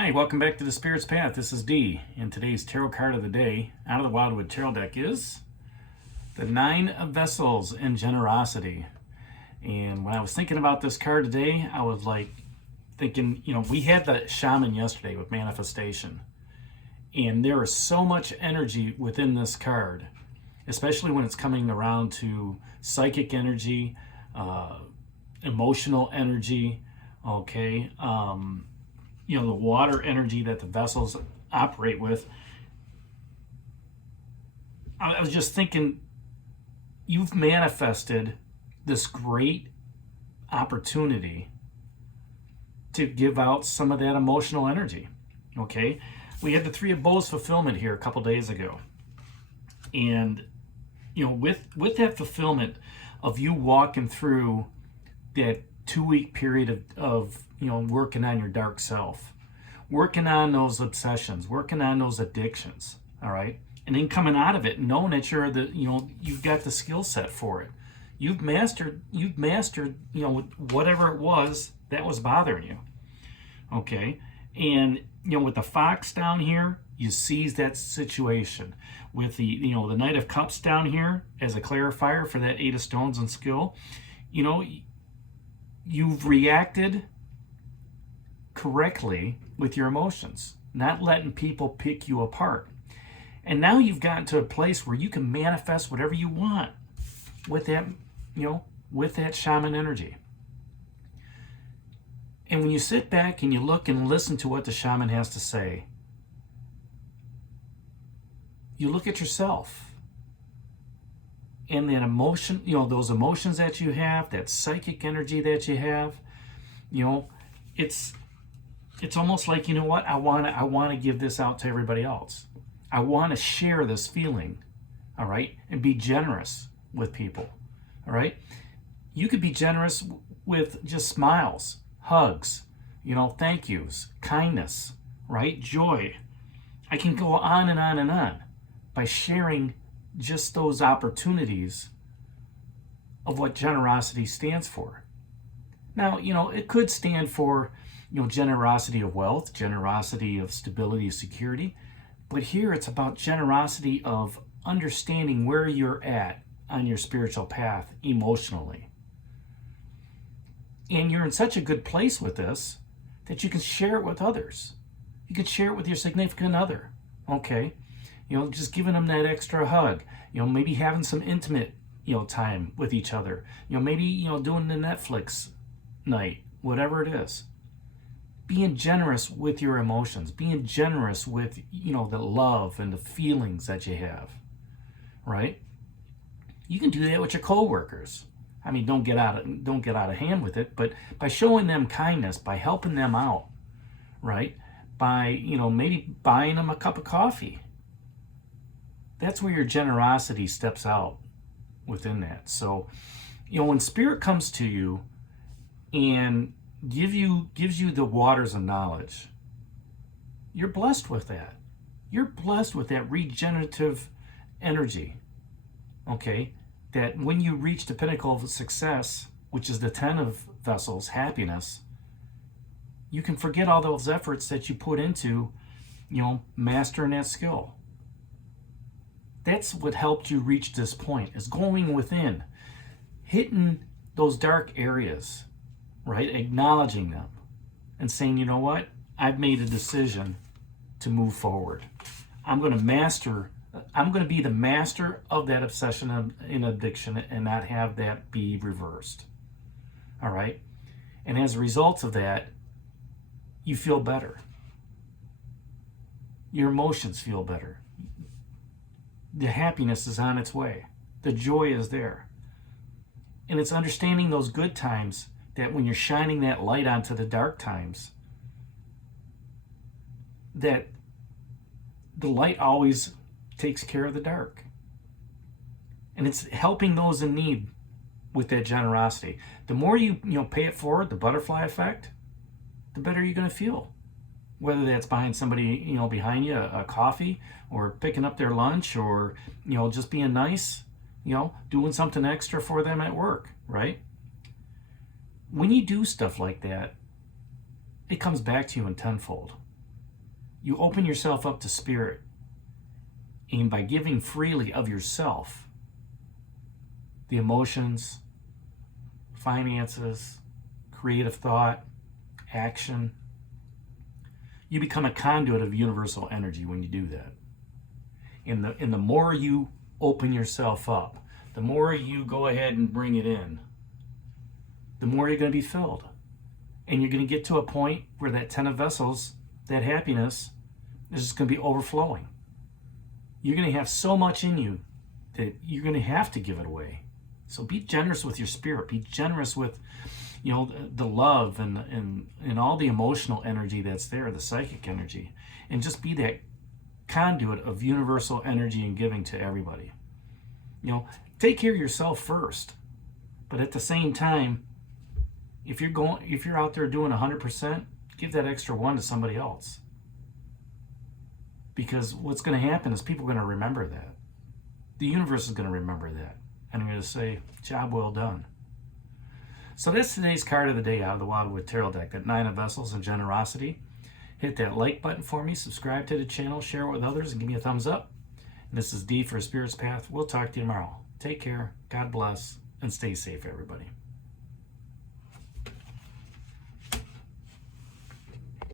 Hi, welcome back to the Spirit's Path. This is Dee, and today's tarot card of the day out of the Wildwood Tarot deck is the Nine of Vessels and Generosity. And when I was thinking about this card today, I was like thinking, we had the shaman yesterday with manifestation, and there is so much energy within this card, especially when it's coming around to psychic energy, emotional energy, okay, the water energy that the vessels operate with. I was just thinking, you've manifested this great opportunity to give out some of that emotional energy, okay? We had the Three of Bowls fulfillment here a couple days ago. And, with that fulfillment of you walking through that 2-week period of working on your dark self, working on those obsessions, working on those addictions, all right? And then coming out of it, knowing that you've got the skill set for it. You've mastered, whatever it was that was bothering you, okay? And, with the Fox down here, you seize that situation. With the Knight of Cups down here as a clarifier for that Eight of Stones and skill, you've reacted correctly with your emotions, not letting people pick you apart. And now you've gotten to a place where you can manifest whatever you want with that, with that shaman energy. And when you sit back and you look and listen to what the shaman has to say, you look at yourself and that emotion, those emotions that you have, that psychic energy that you have, it's almost like, I want to give this out to everybody else. I want to share this feeling, all right, and be generous with people, all right? You could be generous with just smiles, hugs, thank yous, kindness, right? Joy. I can go on and on and on by sharing just those opportunities of what generosity stands for. Now, it could stand for, generosity of wealth, generosity of stability, security, but here it's about generosity of understanding where you're at on your spiritual path emotionally. And you're in such a good place with this that you can share it with others. You can share it with your significant other, okay? Just giving them that extra hug, maybe having some intimate, time with each other, maybe, doing the Netflix night, whatever it is. Being generous with your emotions, being generous with, the love and the feelings that you have, right? You can do that with your coworkers. I mean, don't get out of hand with it, but by showing them kindness, by helping them out, right? By, maybe buying them a cup of coffee. That's where your generosity steps out within that. So, when Spirit comes to you and gives you the waters of knowledge, you're blessed with that. You're blessed with that regenerative energy, okay? That when you reach the pinnacle of success, which is the 10 of Vessels, happiness, you can forget all those efforts that you put into, mastering that skill. That's what helped you reach this point, is going within, hitting those dark areas, right? Acknowledging them and saying, you know what? I've made a decision to move forward. I'm going to be the master of that obsession and addiction and not have that be reversed. All right? And as a result of that, you feel better. Your emotions feel better. The happiness is on its way. The joy is there. And it's understanding those good times, that when you're shining that light onto the dark times, that the light always takes care of the dark. And it's helping those in need with that generosity. The more you pay it forward, the butterfly effect, the better you're going to feel. Whether that's buying somebody, behind you a coffee, or picking up their lunch, or, just being nice, doing something extra for them at work, right? When you do stuff like that, it comes back to you in tenfold. You open yourself up to spirit. And by giving freely of yourself, the emotions, finances, creative thought, action, you become a conduit of universal energy when you do that. And the more you open yourself up, the more you go ahead and bring it in, the more you're going to be filled. And you're going to get to a point where that 10 of vessels, that happiness, is just going to be overflowing. You're going to have so much in you that you're going to have to give it away. So be generous with your spirit. Be generous with, the love and all the emotional energy that's there, the psychic energy. And just be that conduit of universal energy and giving to everybody. Take care of yourself first. But at the same time, if you're out there doing 100%, give that extra 1 to somebody else. Because what's going to happen is people are going to remember that. The universe is going to remember that. And I'm going to say, job well done. So that's today's card of the day out of the Wildwood Tarot deck, that 9 of Vessels and Generosity. Hit that like button for me, subscribe to the channel, share it with others, and give me a thumbs up. And this is D for Spirit's Path. We'll talk to you tomorrow. Take care, God bless, and stay safe, everybody.